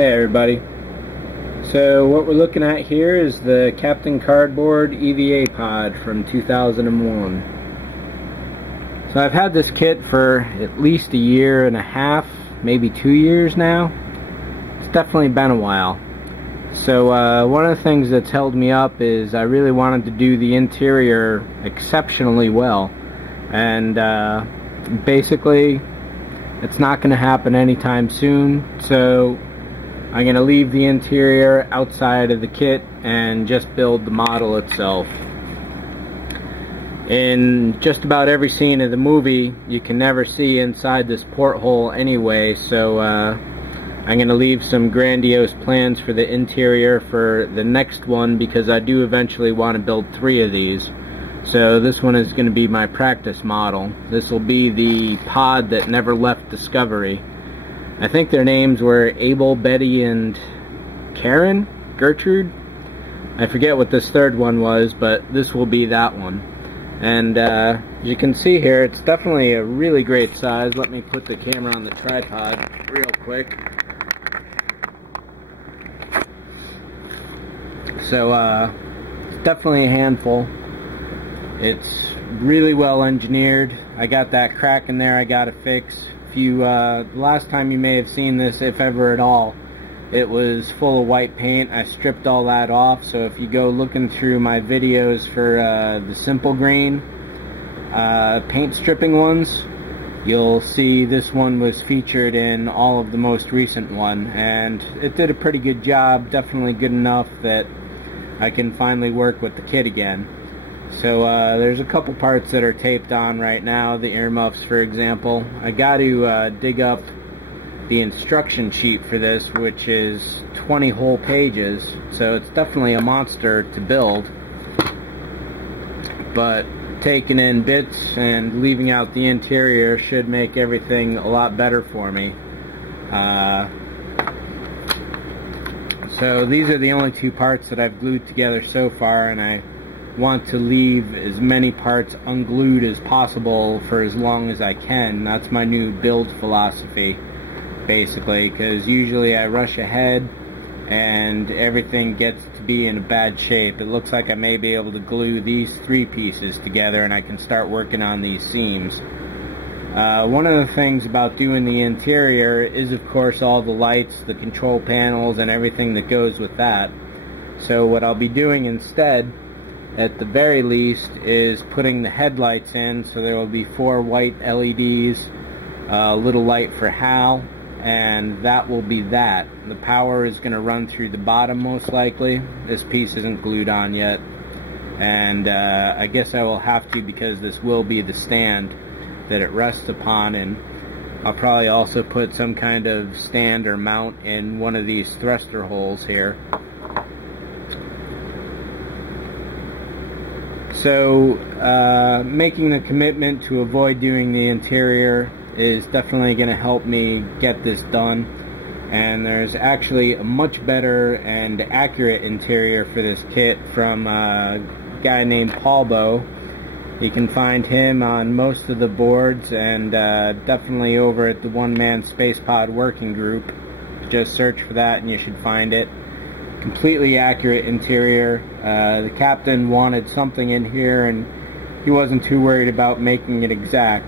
Hey everybody. So what we're looking at here is the Captain Cardboard EVA Pod from 2001. So I've had this kit for at least a year and a half, maybe 2 years now. It's definitely been a while. So one of the things that's held me up is I really wanted to do the interior exceptionally well. And basically it's not going to happen anytime soon. So I'm going to leave the interior outside of the kit and just build the model itself. In just about every scene of the movie, you can never see inside this porthole anyway, so I'm going to leave some grandiose plans for the interior for the next one, because I do eventually want to build 3 of these. So this one is going to be my practice model. This will be the pod that never left Discovery. I think their names were Abel, Betty, and Gertrude. I forget what this third one was, but this will be that one. And as you can see here, it's definitely a really great size. Let me put the camera on the tripod real quick. So it's definitely a handful. It's really well engineered. I got that crack in there I gotta fix. Last time you may have seen this, if ever at all, it was full of white paint. I stripped all that off, so if you go looking through my videos for the simple green paint stripping ones, you'll see this one was featured in all of the most recent one, and it did a pretty good job, definitely good enough that I can finally work with the kit again. So there's a couple parts that are taped on right now, the earmuffs for example. I got to dig up the instruction sheet for this, which is 20 whole pages, so it's definitely a monster to build. But taking in bits and leaving out the interior should make everything a lot better for me. So these are the only 2 parts that I've glued together so far, and I want to leave as many parts unglued as possible for as long as I can. That's my new build philosophy, basically, because usually I rush ahead and everything gets to be in a bad shape. It looks like I may be able to glue these 3 pieces together and I can start working on these seams. One of the things about doing the interior is, of course, all the lights, the control panels, and everything that goes with that. So what I'll be doing instead, at the very least, is putting the headlights in. So there will be 4 white LEDs, a little light for HAL, and that will be that. The power is going to run through the bottom most likely. This piece isn't glued on yet, and I guess I will have to, because this will be the stand that it rests upon, and I'll probably also put some kind of stand or mount in one of these thruster holes here. So making the commitment to avoid doing the interior is definitely going to help me get this done. And there's actually a much better and accurate interior for this kit from a guy named Paul. You can find him on most of the boards, and definitely over at the one-man Space Pod working group. Just search for that and you should find it. Completely accurate interior. The captain wanted something in here and he wasn't too worried about making it exact,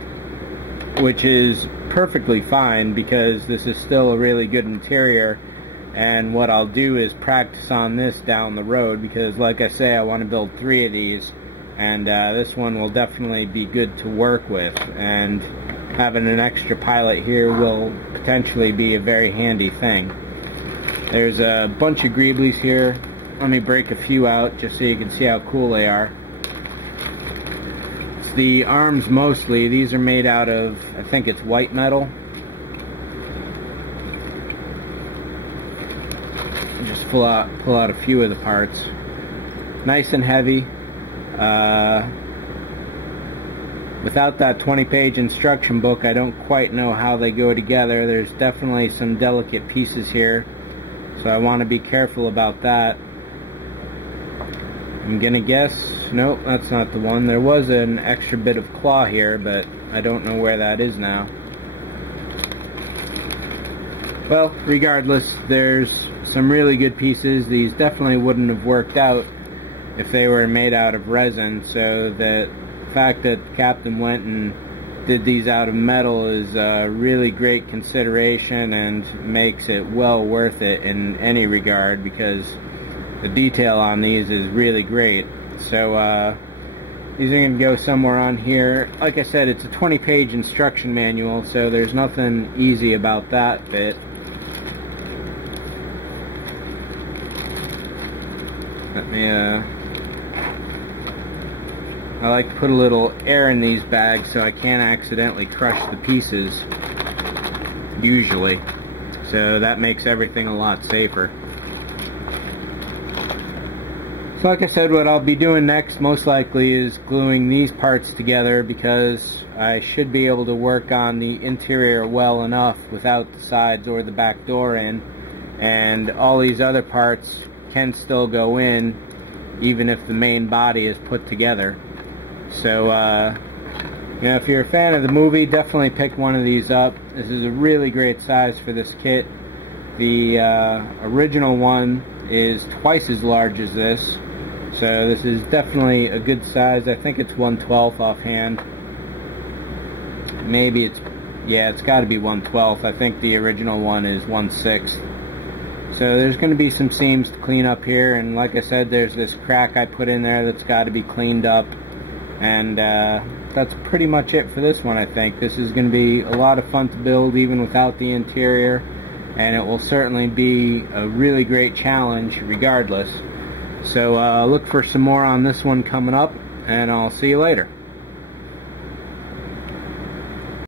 which is perfectly fine, because this is still a really good interior. And what I'll do is practice on this down the road, because like I say, I want to build 3 of these, and this one will definitely be good to work with, and having an extra pilot here will potentially be a very handy thing. There's a bunch of greeblies here. Let me break a few out just so you can see how cool they are. It's the arms mostly. These are made out of, I think it's white metal. Just pull out a few of the parts. Nice and heavy. Without that 20-page instruction book, I don't quite know how they go together. There's definitely some delicate pieces here, so I want to be careful about that. I'm gonna guess, nope, that's not the one. There was an extra bit of claw here, but I don't know where that is now. Well, regardless, there's some really good pieces. These definitely wouldn't have worked out if they were made out of resin, so the fact that Captain went and did these out of metal is a really great consideration and makes it well worth it in any regard, because the detail on these is really great. So these are going to go somewhere on here. Like I said, it's a 20-page instruction manual, so there's nothing easy about that bit. Let me, I like to put a little air in these bags so I can't accidentally crush the pieces, usually. So that makes everything a lot safer. So like I said, what I'll be doing next most likely is gluing these parts together, because I should be able to work on the interior well enough without the sides or the back door in, and all these other parts can still go in even if the main body is put together. So you know, if you're a fan of the movie, definitely pick one of these up. This is a really great size for this kit. The original one is twice as large as this, so this is definitely a good size. I think it's 1/12 offhand. Maybe it's, yeah, it's got to be 1/12. I think the original one is 1/6. So there's going to be some seams to clean up here, and like I said, there's this crack I put in there that's got to be cleaned up, and that's pretty much it for this one. I think this is going to be a lot of fun to build even without the interior, and it will certainly be a really great challenge regardless. So look for some more on this one coming up, and I'll see you later.